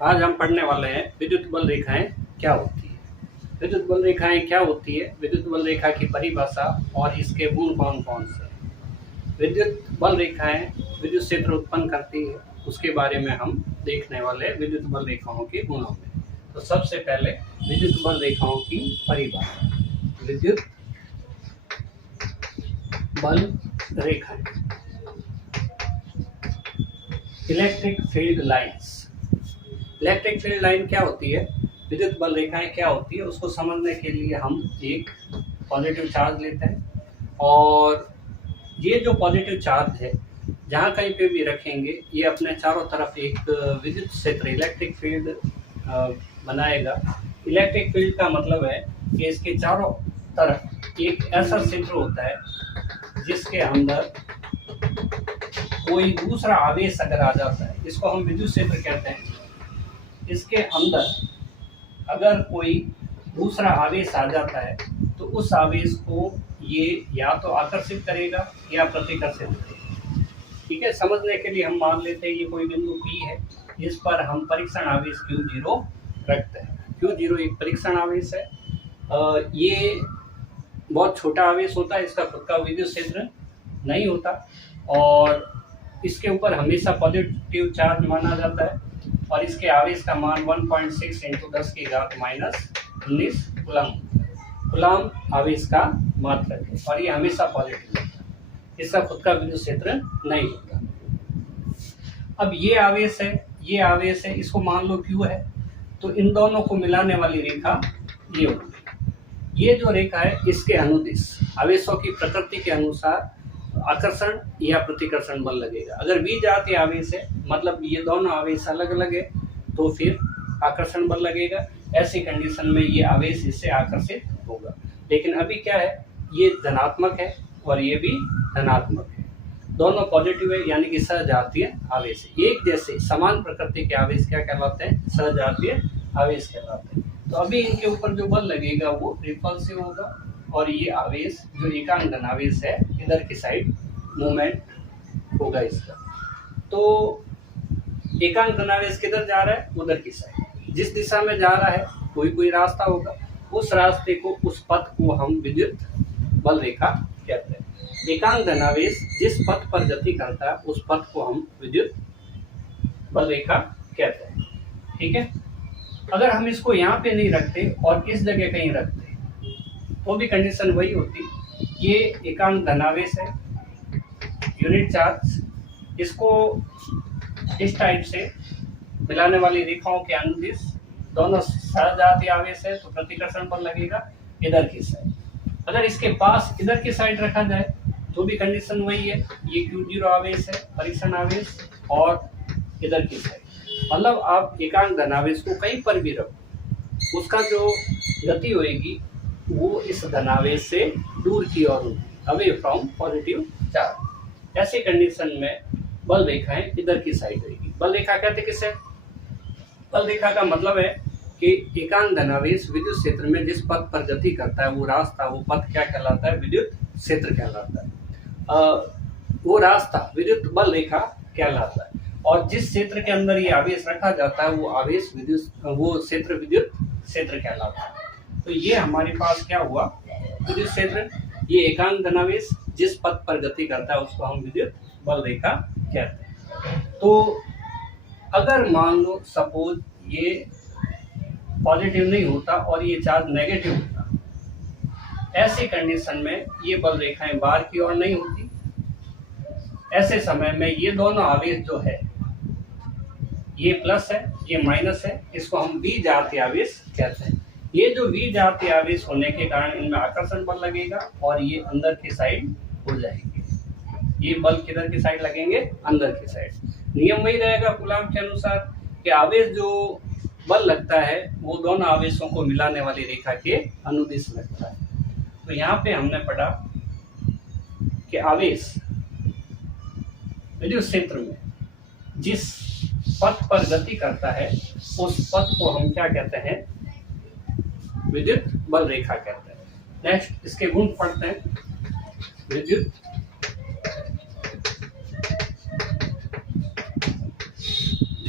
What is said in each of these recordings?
आज हम पढ़ने वाले हैं विद्युत बल रेखाएं क्या होती है। विद्युत बल रेखाएं क्या होती है, विद्युत बल रेखा की परिभाषा और इसके गुण कौन कौन से हैं। विद्युत बल रेखाएं विद्युत क्षेत्र उत्पन्न करती है, उसके बारे में हम देखने वाले हैं विद्युत बल रेखाओं के गुणों में। तो सबसे पहले विद्युत बल रेखाओं की परिभाषा। विद्युत बल रेखाएं, electric field lines. Electric field line क्या होती है, विद्युत बल रेखाएं क्या होती है, उसको समझने के लिए हम एक पॉजिटिव चार्ज लेते हैं और ये जो पॉजिटिव चार्ज है जहाँ कहीं पे भी रखेंगे ये अपने चारों तरफ एक विद्युत क्षेत्र इलेक्ट्रिक फील्ड बनाएगा। इलेक्ट्रिक फील्ड का मतलब है कि इसके चारों तरफ एक ऐसा क्षेत्र होता है जिसके अंदर कोई दूसरा आवेश अगर आ जाता है, इसको हम विद्युत क्षेत्र कहते हैं। इसके अंदर अगर कोई दूसरा आवेश आ जाता है तो उस आवेश को ये या तो आकर्षित करेगा या प्रतिकर्षित करेगा। ठीक है, समझने के लिए हम मान लेते हैं ये कोई बिंदु P है, इस पर हम परीक्षण आवेश Q0 रखते हैं। Q0 एक परीक्षण आवेश है। ये बहुत छोटा आवेश होता है, इसका खुद का विद्युत क्षेत्र नहीं होता और इसके ऊपर हमेशा पॉजिटिव चार्ज माना जाता है और इसके आवेश का मान 1.6 × 10⁻⁹ कूलम। कूलम आवेश का मात्रक है और ये हमेशा पॉजिटिव होता है, इसका खुद का विद्युत क्षेत्र नहीं होता। अब ये आवेश है, ये आवेश है, इसको मान लो Q है, तो इन दोनों को मिलाने वाली रेखा ये होगी। ये जो रेखा है इसके अनुदिश आवेशों की प्रकृति के अनुसार आकर्षण या प्रतिकर्षण बल लगेगा। अगर बीजातीय आवेश है, मतलब ये दोनों आवेश अलग अलग है, तो फिर आकर्षण बल लगेगा। ऐसी कंडीशन में ये आवेश इससे आकर्षित होगा। लेकिन अभी क्या है, ये धनात्मक है और ये भी धनात्मक है, दोनों पॉजिटिव है, यानी कि सहजातीय आवेश है। एक जैसे समान प्रकृति के आवेश क्या कहलाते हैं, सहजातीय आवेश कहलाते हैं। तो अभी इनके ऊपर जो बल लगेगा वो रिपल्सिव होगा और ये आवेश जो एकांक धनावेश है इधर की साइड मूवमेंट होगा इसका। तो एकांक धनावेश किधर जा रहा है, उधर की साइड। जिस दिशा में जा रहा है कोई रास्ता होगा, उस रास्ते को, उस पथ को हम विद्युत बल रेखा कहते हैं। एकांक धनावेश जिस पथ पर गति करता है उस पथ को हम विद्युत बल रेखा कहते हैं। ठीक है, अगर हम इसको यहाँ पे नहीं रखते और इस जगह कहीं रखते तो भी कंडीशन वही होती। ये एकांक धनावेश है, यूनिट चार्ज, इसको इस टाइप से मिलाने वाली रेखाओं के अनुदिश दोनों सहजातीय आवेश है तो प्रतिकर्षण बल लगेगा इधर की साइड। अगर इसके पास इधर की साइड रखा जाए तो भी कंडीशन वही है, ये Q0 आवेश है, परीक्षण आवेश, और इधर की साइड। मतलब आप एकांक धनावेश को कहीं पर भी रखो, उसका जो गति होगी वो इस धनावेश से दूर की ओर होगी, अवे फ्रॉम पॉजिटिव चार्ज। ऐसी कंडीशन में बल रेखाएं इधर की साइड रहेगी। बल रेखा कहते किसे, बल रेखा का मतलब है कि एकांक धनावेश विद्युत क्षेत्र में जिस पथ पर गति करता है वो रास्ता, वो पथ क्या कहलाता है, विद्युत क्षेत्र कहलाता है। वो रास्ता विद्युत बल रेखा कहलाता है और जिस क्षेत्र के अंदर ये आवेश रखा जाता है वो आवेश वो क्षेत्र विद्युत क्षेत्र कहलाता है। तो ये हमारे पास क्या हुआ, विद्युत क्षेत्र। ये एकांक धनावेश जिस पथ पर गति करता है उसको हम विद्युत बल रेखा कहते हैं। तो अगर मान लो सपोज ये पॉजिटिव नहीं होता और ये चार्ज नेगेटिव होता, ऐसी कंडीशन में ये बल रेखाएं बाहर की ओर नहीं होती। ऐसे समय में ये दोनों आवेश जो है, ये प्लस है ये माइनस है, इसको हम बीजातीय आवेश कहते हैं। ये जो बीजातीय आवेश होने के कारण इनमें आकर्षण बल लगेगा और ये अंदर की साइड हो जाएंगे। ये बल किधर की साइड लगेंगे, अंदर की साइड। नियम वही रहेगा कूलम के अनुसार कि आवेश जो बल लगता है वो दोनों आवेशों को मिलाने वाली रेखा के अनुदिश लगता है। तो यहाँ पे हमने पढ़ा कि आवेश विद्युत क्षेत्र में जिस पथ पर गति करता है उस पथ को हम क्या कहते हैं, विद्युत बल रेखा कहते हैं। नेक्स्ट इसके गुण पढ़ते हैं। विद्युत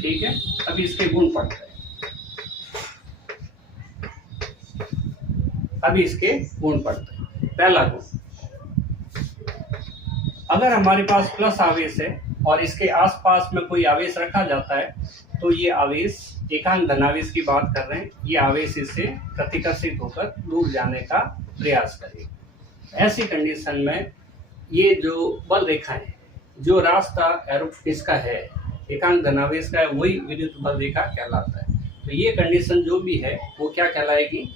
ठीक है। अभी इसके गुण पढ़ते हैं। अभी इसके गुण पढ़ते हैं। पहला गुण, अगर हमारे पास प्लस आवेश है और इसके आसपास में कोई आवेश रखा जाता है तो ये आवेश, एकांक धनावेश की बात कर रहे हैं, ये आवेश इससे प्रतिकर्षित होकर दूर जाने का प्रयास करेगा। ऐसी कंडीशन में ये जो बल रेखा है, जो रास्ता एरो इसका है एकांक धनावेश का है, वही विद्युत बल रेखा कहलाता है। तो ये कंडीशन जो भी है वो क्या कहलाएगी?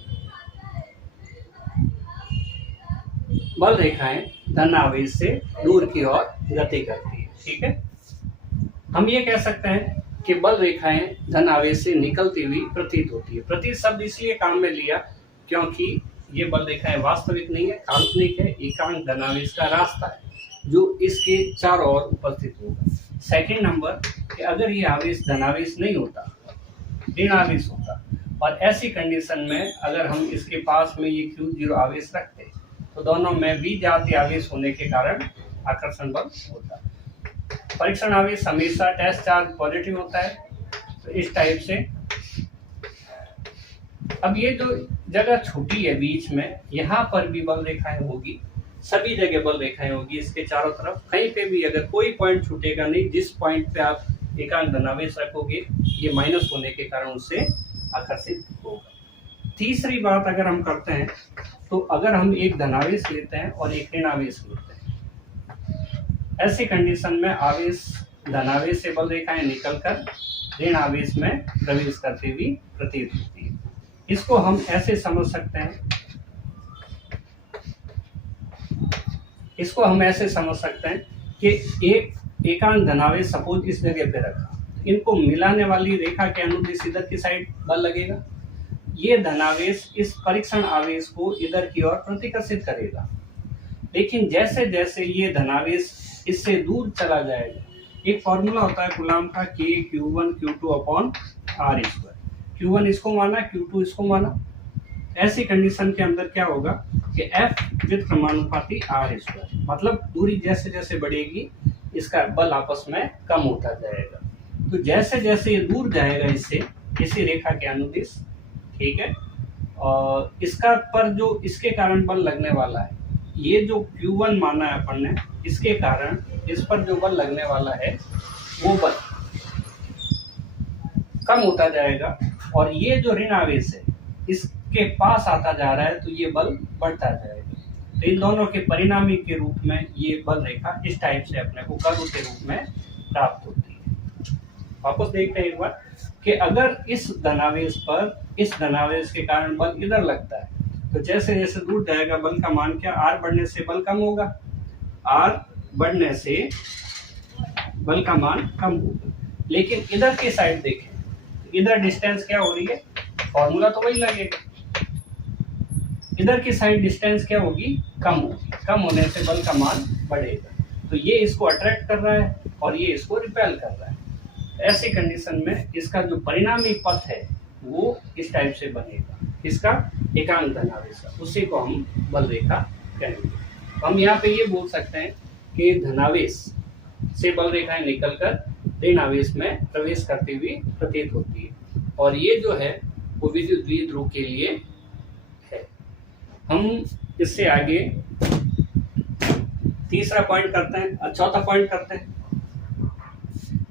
बल रेखाएं धन आवेश से दूर की ओर गति करती है। ठीक है, हम ये कह सकते हैं कि बल रेखाएं धन आवेश से निकलती हुई प्रतीत होती है। प्रतीत शब्द इसलिए काम में लिया क्योंकि ये बल रेखाएं वास्तविक नहीं है, काल्पनिक है, एकांक धनावेश का रास्ता है जो इसके चारों ओर उपस्थित होगा। सेकंड नंबर कि अगर ये आवेश धनावेश नहीं होता, ऋण आवेश होता, और ऐसी कंडीशन में अगर हम इसके पास में ये Q0 आवेश रखते तो दोनों में भी जाति आवेश होने के कारण आकर्षण बल होता। परीक्षण आवेश हमेशा टेस्ट चार्ज पॉजिटिव होता है। तो इस टाइप से अब ये जो जगह छोटी है बीच में, यहाँ पर भी बल रेखाएं होगी, सभी जगह बल रेखाएं होगी इसके चारों तरफ। कहीं पे भी अगर कोई पॉइंट छूटेगा नहीं, जिस पॉइंट पे आप एकांक धनावेश रखोगे ये माइनस होने के कारण उससे आकर्षित होगा। तीसरी बात अगर हम करते हैं तो अगर हम एक धनावेश लेते हैं और एक ऋणावेश लेते हैं, ऐसी कंडीशन में आवेश धनावेश से बल रेखाएं निकलकर ऋण आवेश में प्रवेश करती हुई प्रतीत होती है। इसको हम ऐसे समझ सकते हैं, कि एक एकांक धनावेश सपोज इस जगह पे रखा, इनको मिलाने वाली रेखा के अनुदिश इधर की साइड बल लगेगा। ये धनावेश इस परीक्षण आवेश को इधर की ओर प्रतिकर्षित करेगा। लेकिन जैसे जैसे ये धनावेश इससे दूर चला जाएगा, एक फॉर्मूला होता है कूलॉम का, K Q1 Q2 upon R square. Q1 इसको माना, Q2 इसको माना। ऐसी कंडीशन के अंदर क्या होगा कि F व्युत्क्रमानुपाती R स्क्वायर, मतलब दूरी जैसे जैसे बढ़ेगी इसका बल आपस में कम होता जाएगा। तो जैसे जैसे ये दूर जाएगा इससे, इसी रेखा के अनुदिश, ठीक है, और इसका पर जो इसके कारण बल लगने वाला है, ये जो Q1 माना है अपन ने, इसके कारण इस पर जो बल लगने वाला है वो बल कम होता जाएगा, और ये जो ऋण आवेश है इसके पास आता जा रहा है तो ये बल बढ़ता जाएगा। तो इन दोनों के परिणामी के रूप में ये बल रेखा इस टाइप से अपने को कर्व के रूप में प्राप्त होती है। वापस देखते हैं एक बार कि अगर इस धनावेश पर इस धनावेश के कारण बल इधर लगता है तो जैसे जैसे दूर जाएगा बल का मान क्या, R बढ़ने से बल कम होगा, R बढ़ने से बल का मान कम होगा। लेकिन इधर की साइड देखें, इधर डिस्टेंस क्या हो रही है, फॉर्मूला तो वही लगेगा। इधर की साइड डिस्टेंस क्या होगी, कम होगी। कम होने से बल का मान बढ़ेगा। तो ये इसको अट्रैक्ट कर रहा है और ये इसको रिपेल कर रहा है। ऐसी कंडीशन में इसका जो परिणामी पथ है वो इस टाइप से बनेगा, इसका एकांक धनावेश का, उसी को हम बल रेखा कहेंगे। हम यहाँ पे ये बोल सकते हैं कि धनावेश से बल रेखाएं निकलकर ऋण आवेश में प्रवेश करती हुई प्रतीत होती है, और ये जो है वो विद्युत द्विध्रुव के लिए है। हम इससे आगे तीसरा पॉइंट करते हैं, चौथा पॉइंट करते हैं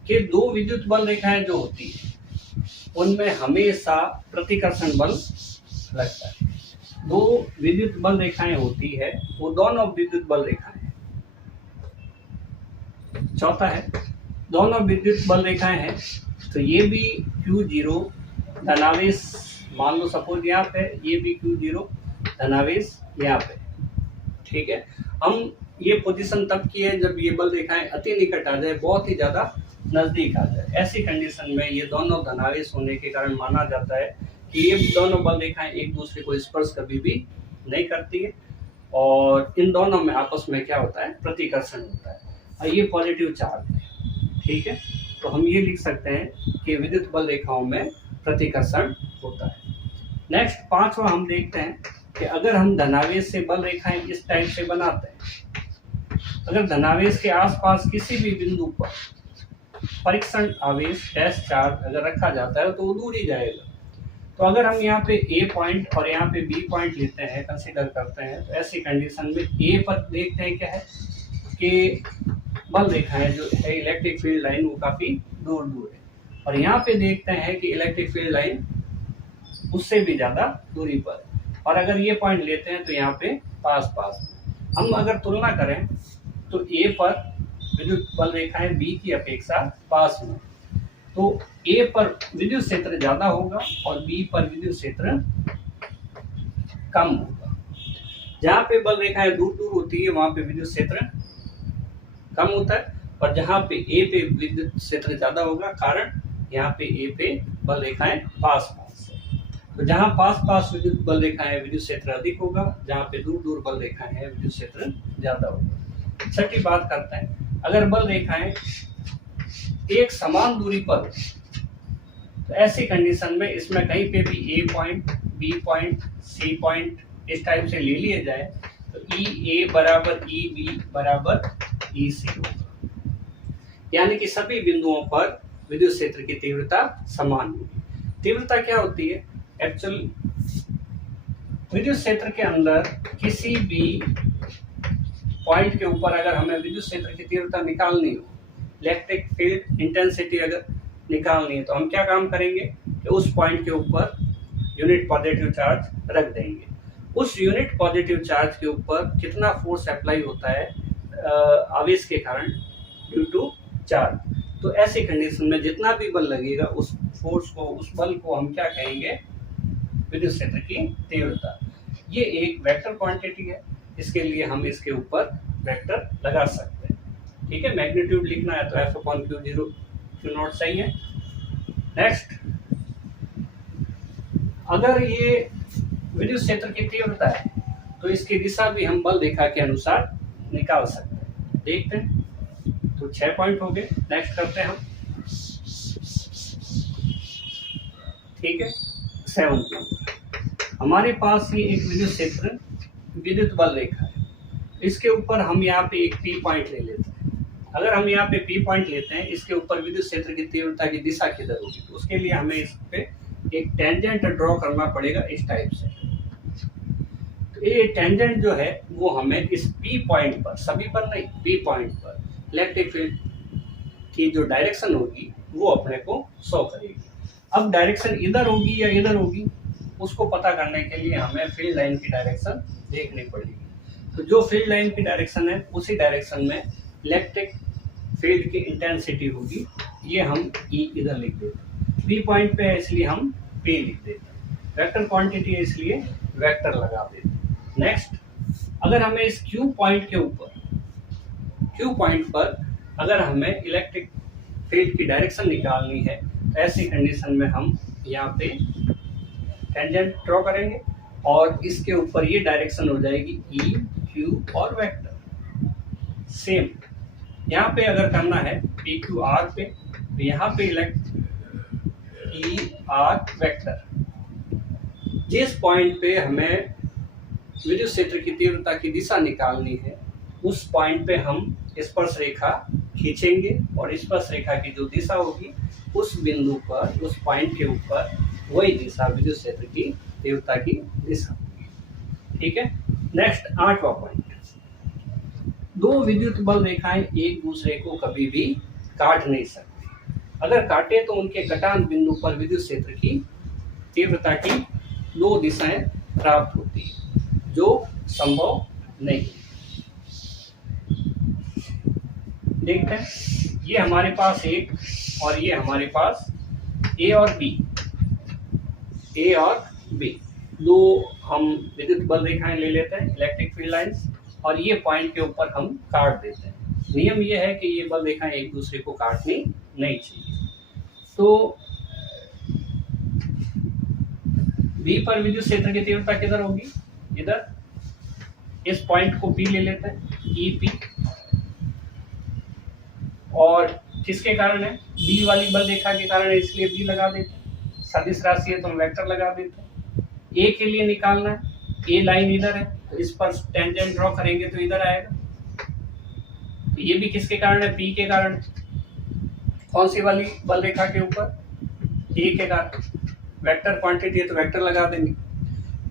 कि दो विद्युत बल रेखाएं जो होती है उनमें हमेशा प्रतिकर्षण बल लगता है। दो विद्युत बल रेखाएं होती है, वो दोनों विद्युत बल रेखाएं हैं। चौथा है, दोनों विद्युत बल रेखाएं हैं तो ये भी Q0 धनावेश मान लो सपोज यहाँ पे, ये भी Q0 धनावेश यहाँ पे, ठीक है। हम ये पोजीशन तब की है जब ये बल रेखाएं अति निकट आ जाए, बहुत ही ज्यादा नजदीक आ जाए। ऐसी कंडीशन में ये दोनों धनावेश होने के कारण माना जाता है कि ये दोनों बल रेखाएं एक दूसरे को स्पर्श कभी भी नहीं करती है, और इन दोनों में आपस में क्या होता है, प्रतिकर्षण होता है, और ये पॉजिटिव चार्ज है, ठीक है। तो हम ये लिख सकते हैं कि विद्युत बल रेखाओं में प्रतिकर्षण होता है। नेक्स्ट पांचवा हम देखते हैं कि अगर हम धनावेश से बल रेखाएं इस टाइप से बनाते हैं, अगर धनावेश के आसपास किसी भी बिंदु पर परीक्षण आवेश टेस्ट चार्ज अगर रखा जाता है तो वो दूर ही जाएगा। तो अगर हम यहाँ पे ए पॉइंट और यहाँ पे बी पॉइंट लेते हैं, कंसीडर करते हैं, तो ऐसी कंडीशन में ए पर देखते हैं क्या है कि बल रेखाएं जो है इलेक्ट्रिक फील्ड लाइन वो काफी दूर दूर है, और यहाँ पे देखते हैं कि इलेक्ट्रिक फील्ड लाइन उससे भी ज्यादा दूरी पर है। और अगर ये पॉइंट लेते हैं तो यहाँ पे पास पास हम अगर तुलना करें तो ए पर विद्युत बल रेखाएं बी की अपेक्षा पास में, तो ए पर विद्युत क्षेत्र ज्यादा होगा और बी पर विद्युत क्षेत्र कम होगा। जहाँ पे बल रेखाएं दूर दूर होती है वहां पे विद्युत क्षेत्र कम होता है, और जहाँ पे ए पे विद्युत क्षेत्र ज्यादा होगा, कारण यहाँ पे ए पे बल रेखाएं पास पास है। तो जहाँ पास पास विद्युत बल रेखाएं विद्युत क्षेत्र अधिक होगा, जहाँ पे दूर दूर बल रेखाएं हैं विद्युत क्षेत्र ज्यादा होगा। छठी बात करते हैं, अगर बल रेखाएं एक समान दूरी पर, तो ऐसी कंडीशन में इसमें कहीं पे भी A point, B point, C point इस टाइप से ले लिए जाए तो ई ए बराबर ई बी बराबर ई सी होगा, यानी कि सभी बिंदुओं पर विद्युत क्षेत्र की तीव्रता समान होगी। तीव्रता क्या होती है? एक्चुअल विद्युत क्षेत्र के अंदर किसी भी पॉइंट के ऊपर अगर हमें विद्युत क्षेत्र की तीव्रता निकालनी हो, इलेक्ट्रिक फील्ड इंटेंसिटी अगर निकालनी है, तो हम क्या काम करेंगे कि उस पॉइंट के ऊपर यूनिट पॉजिटिव चार्ज रख देंगे। उस यूनिट पॉजिटिव चार्ज के ऊपर कितना फोर्स अप्लाई होता है आवेश के कारण ड्यू टू चार्ज, तो ऐसी कंडीशन में जितना भी बल लगेगा उस फोर्स को, उस बल को हम क्या कहेंगे? विद्युत क्षेत्र की तीव्रता। ये एक वेक्टर क्वांटिटी है, इसके लिए हम इसके ऊपर वेक्टर लगा सकते हैं। ठीक है, मैग्नीट्यूड लिखना है तो F/Q0 Q0 सही है। नेक्स्ट, अगर ये विद्युत क्षेत्र की तीव्रता है तो इसकी दिशा भी हम बल रेखा के अनुसार निकाल सकते हैं। देखते हैं, तो 6 पॉइंट हो गए। नेक्स्ट करते हैं हम, ठीक है, 7 पॉइंट। हमारे पास ये एक विद्युत क्षेत्र विद्युत बल रेखा है, इसके ऊपर हम यहाँ पे एक पी पॉइंट ले लेते हैं। अगर हम यहाँ पे पी पॉइंट लेते हैं, इसके ऊपर विद्युत क्षेत्र की तीव्रता की दिशा किधर होगी, तो उसके लिए हमें इस पे एक टेंजेंट ड्रॉ करना पड़ेगा इस टाइप से। तो ये टेंजेंट जो है वो हमें इस पी पॉइंट पर, सभी पर नहीं, पी पॉइंट पर इलेक्ट्रिक फील्ड की जो डायरेक्शन होगी वो अपने को शो करेगी। अब डायरेक्शन इधर होगी या इधर होगी, उसको पता करने के लिए हमें फील्ड लाइन की डायरेक्शन देखनी पड़ेगी। तो जो फील्ड लाइन की डायरेक्शन है उसी डायरेक्शन में इलेक्ट्रिक फील्ड की इंटेंसिटी होगी। ये हम ई इधर लिख देते हैं, पी पॉइंट पे है इसलिए हम पी लिख देते हैं, वेक्टर क्वांटिटी है इसलिए वेक्टर लगा देते हैं। नेक्स्ट, अगर हमें इस क्यू पॉइंट के ऊपर, क्यू पॉइंट पर अगर हमें इलेक्ट्रिक फील्ड की डायरेक्शन निकालनी है, तो ऐसी कंडीशन में हम यहाँ पे टेंजेंट ड्रॉ करेंगे और इसके ऊपर ये डायरेक्शन हो जाएगी ई, क्यू और वेक्टर। सेम यहाँ पे अगर करना है पी क्यू आर पे, तो यहाँ पे ई आर वेक्टर। जिस पॉइंट पे हमें विद्युत क्षेत्र की तीव्रता की दिशा निकालनी है, उस पॉइंट पे हम स्पर्श रेखा खींचेंगे और स्पर्श रेखा की जो दिशा होगी उस बिंदु पर, उस पॉइंट के ऊपर वही दिशा विद्युत क्षेत्र की तीव्रता की दिशा होगी। ठीक है। नेक्स्ट 8वां पॉइंट, दो विद्युत बल रेखाएं एक दूसरे को कभी भी काट नहीं सकती। अगर काटे तो उनके कटान बिंदु पर विद्युत क्षेत्र की तीव्रता की दो दिशाएं प्राप्त होती है, जो संभव नहीं। देखते हैं, ये हमारे पास एक और ये हमारे पास ए और बी, ए और बी दो हम विद्युत बल रेखाएं ले लेते हैं, इलेक्ट्रिक फील्ड लाइंस, और ये पॉइंट के ऊपर हम काट देते हैं। नियम ये है कि ये बल रेखाएं एक दूसरे को काटनी नहीं चाहिए। तो बी पर विद्युत क्षेत्र की तीव्रता किधर होगी? इधर। इस पॉइंट को पी ले लेते हैं, ई पी, और किसके कारण है? बी वाली बल रेखा के कारण है, इसलिए बी लगा देते हैं। सदिश राशि है तो हम वेक्टर लगा देते हैं। ए के लिए निकालना है, ए लाइन इधर है तो इस पर टेंजेंट ड्रॉ करेंगे तो इधर आएगा। तो ये भी किसके कारण है? पी के कारण। कौन सी वाली बल रेखा के ऊपर? ए के कारण। वेक्टर क्वांटिटी है तो वेक्टर लगा देंगे।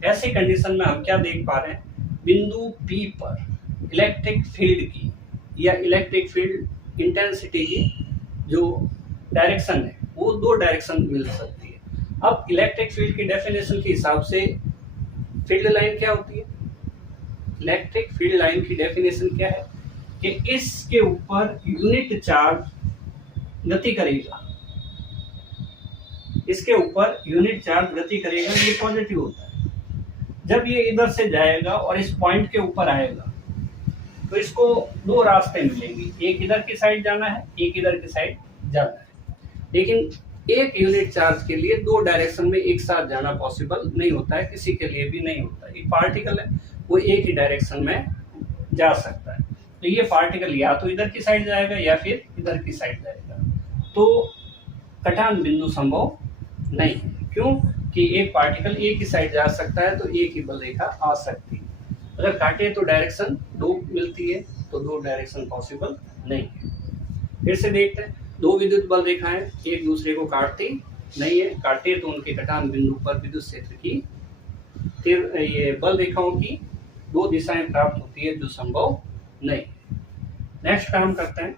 ऐसी कंडीशन में हम क्या देख पा रहे हैं, बिंदु P पर इलेक्ट्रिक फील्ड की या इलेक्ट्रिक फील्ड इंटेंसिटी की जो डायरेक्शन है वो दो डायरेक्शन मिल सकती है। अब इलेक्ट्रिक फील्ड की डेफिनेशन के हिसाब से फील्ड लाइन क्या होती है? इलेक्ट्रिक फील्ड लाइन की डेफिनेशन क्या है कि इसके ऊपर यूनिट चार्ज गति करेगा, इसके ऊपर यूनिट चार्ज गति करेगा, ये पॉजिटिव होता है। जब ये इधर से जाएगा और इस पॉइंट के ऊपर आएगा तो इसको दो रास्ते मिलेंगे, एक इधर की साइड जाना है, एक इधर की साइड जाना है। लेकिन एक यूनिट चार्ज के लिए दो डायरेक्शन में एक साथ जाना पॉसिबल नहीं होता है, किसी के लिए भी नहीं होता है। एक पार्टिकल है वो एक ही डायरेक्शन में जा सकता है, तो ये पार्टिकल या तो इधर की साइड जाएगा या फिर इधर की साइड जाएगा, तो कटान बिंदु संभव नहीं है। क्यों कि एक पार्टिकल एक ही साइड जा सकता है तो एक ही बल रेखा आ सकती है। अगर काटे तो डायरेक्शन दो मिलती है, तो दो डायरेक्शन पॉसिबल नहीं है। फिर से देखते हैं, दो विद्युत बल रेखाएं एक दूसरे को काटती नहीं है, काटे तो उनके कटान बिंदु पर विद्युत क्षेत्र की ये बल रेखाओं की दो दिशाएं प्राप्त होती है जो संभव नहीं है। नेक्स्ट काम करते हैं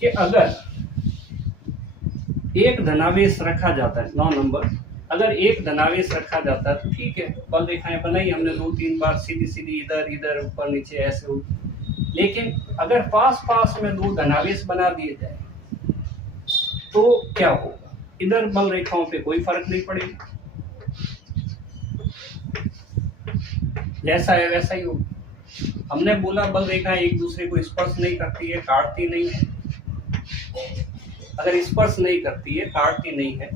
कि अगर एक धनावेश रखा जाता है 9 नंबर, अगर एक धनावेश रखा जाता है तो ठीक है, बल रेखाएं बनाई हमने 2-3 बार, सीधी सीधी इधर इधर ऊपर नीचे ऐसे हो। लेकिन अगर पास पास में दो धनावेश बना दिए जाए तो क्या होगा? इधर बल रेखाओं पे कोई फर्क नहीं पड़ेगा, जैसा है वैसा ही होगा। हमने बोला बल रेखाएं एक दूसरे को स्पर्श नहीं करती है, काटती नहीं है। अगर स्पर्श नहीं करती है, काटती नहीं है,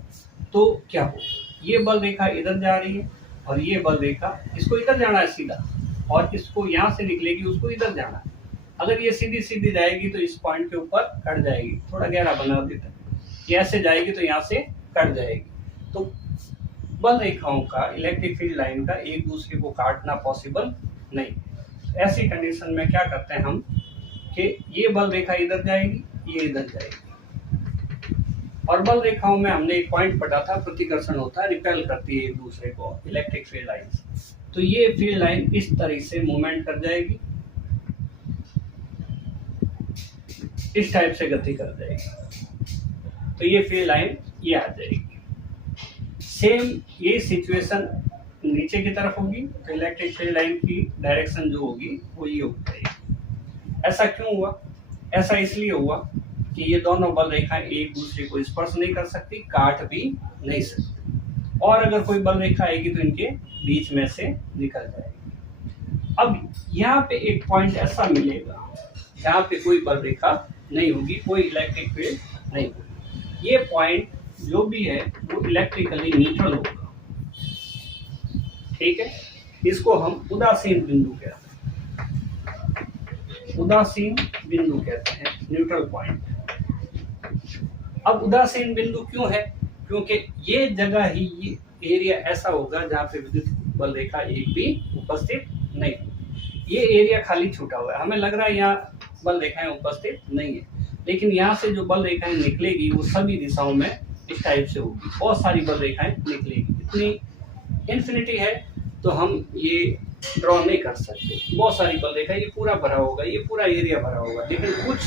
तो क्या होगा? ये बल रेखा इधर जा रही है और ये बल रेखा इसको इधर जाना है सीधा, और इसको यहाँ से निकलेगी उसको इधर जाना है। अगर ये सीधी सीधी जाएगी तो इस पॉइंट के ऊपर कट जाएगी, थोड़ा गहरा बना देते हैं, ये ऐसे जाएगी तो यहाँ से कट जाएगी। तो बल रेखाओं का, इलेक्ट्रिक फील्ड लाइन का एक दूसरे को काटना पॉसिबल नहीं। ऐसी कंडीशन में क्या करते हैं हम कि ये बल रेखा इधर जाएगी, ये इधर जाएगी, और बल रेखाओं में हमने एक पॉइंट पढ़ा था, प्रतिकर्षण होता है, रिपेल करती है एक दूसरे को इलेक्ट्रिक फील्ड लाइन। तो ये फील्ड लाइन इस तरह से मूवमेंट कर जाएगी, इस टाइप से गति कर जाएगी, तो ये फील्ड लाइन ये आ जाएगी। सेम ये सिचुएशन नीचे की तरफ होगी, तो इलेक्ट्रिक फील्ड लाइन की डायरेक्शन जो होगी वो ये हो जाएगी। ऐसा क्यों हुआ? ऐसा इसलिए हुआ कि ये दोनों बल रेखाएं एक दूसरे को स्पर्श नहीं कर सकती, काट भी नहीं सकती, और अगर कोई बल रेखा आएगी तो इनके बीच में से निकल जाएगी। अब यहाँ पे एक पॉइंट ऐसा मिलेगा जहाँ पे कोई बल रेखा नहीं होगी, कोई इलेक्ट्रिक फील्ड नहीं होगी। ये पॉइंट जो भी है वो इलेक्ट्रिकली न्यूट्रल होगा, ठीक है। इसको हम उदासीन बिंदु कहते हैं, उदासीन बिंदु कहते हैं, न्यूट्रल पॉइंट। अब उदासीन बिंदु क्यों है? क्योंकि ये जगह ही, ये एरिया ऐसा होगा जहाँ पे विद्युत बल रेखा एक भी उपस्थित नहीं होगी। ये एरिया खाली छूटा हुआ है, हमें लग रहा है यहाँ बल रेखाएं उपस्थित नहीं है, लेकिन यहाँ से जो बल रेखाएं निकलेगी वो सभी दिशाओं में इस टाइप से होगी, बहुत सारी बल रेखाएं निकलेगी। इतनी इन्फिनिटी है तो हम ये ड्रॉ नहीं कर सकते, बहुत सारी बल रेखा, ये पूरा भरा होगा, ये पूरा एरिया भरा होगा, लेकिन कुछ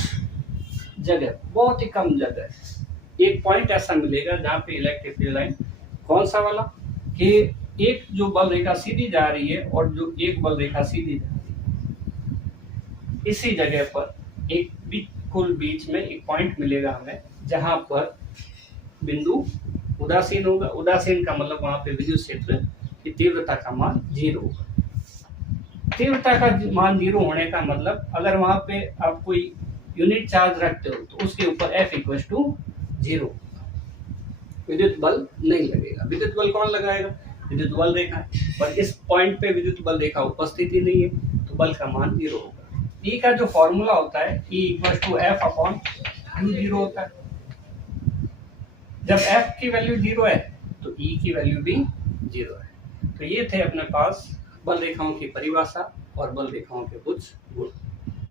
जगह, बहुत ही कम जगह एक पॉइंट ऐसा मिलेगा जहाँ पे इलेक्ट्रिक फील्ड लाइन, कौन सा वाला, कि एक जो बल रेखा सीधी जा रही है और जो एक बल रेखा सीधी जा रही है, इसी जगह पर एक बिल्कुल बीच में एक पॉइंट मिलेगा हमें जहाँ पर बिंदु उदासीन होगा। उदासीन का मतलब वहां पे विद्युत क्षेत्र की तीव्रता का मान 0 होगा। तीव्रता का मान 0 होने का मतलब, अगर वहां पे आप कोई यूनिट चार्ज रखते हो तो उसके ऊपर F = 0, विद्युत बल नहीं लगेगा। विद्युत बल कौन लगाएगा? विद्युत बल रेखा, पर इस पॉइंट पे विद्युत बल रेखा उपस्थित ही नहीं है, तो बल का मान 0 होगा। E का जो फॉर्मूला होता है E = F/u0 होता है। जब F की वैल्यू 0 है तो E की वैल्यू भी 0 है। तो ये थे अपने पास बल रेखाओं की परिभाषा और बल रेखाओं के कुछ गुण।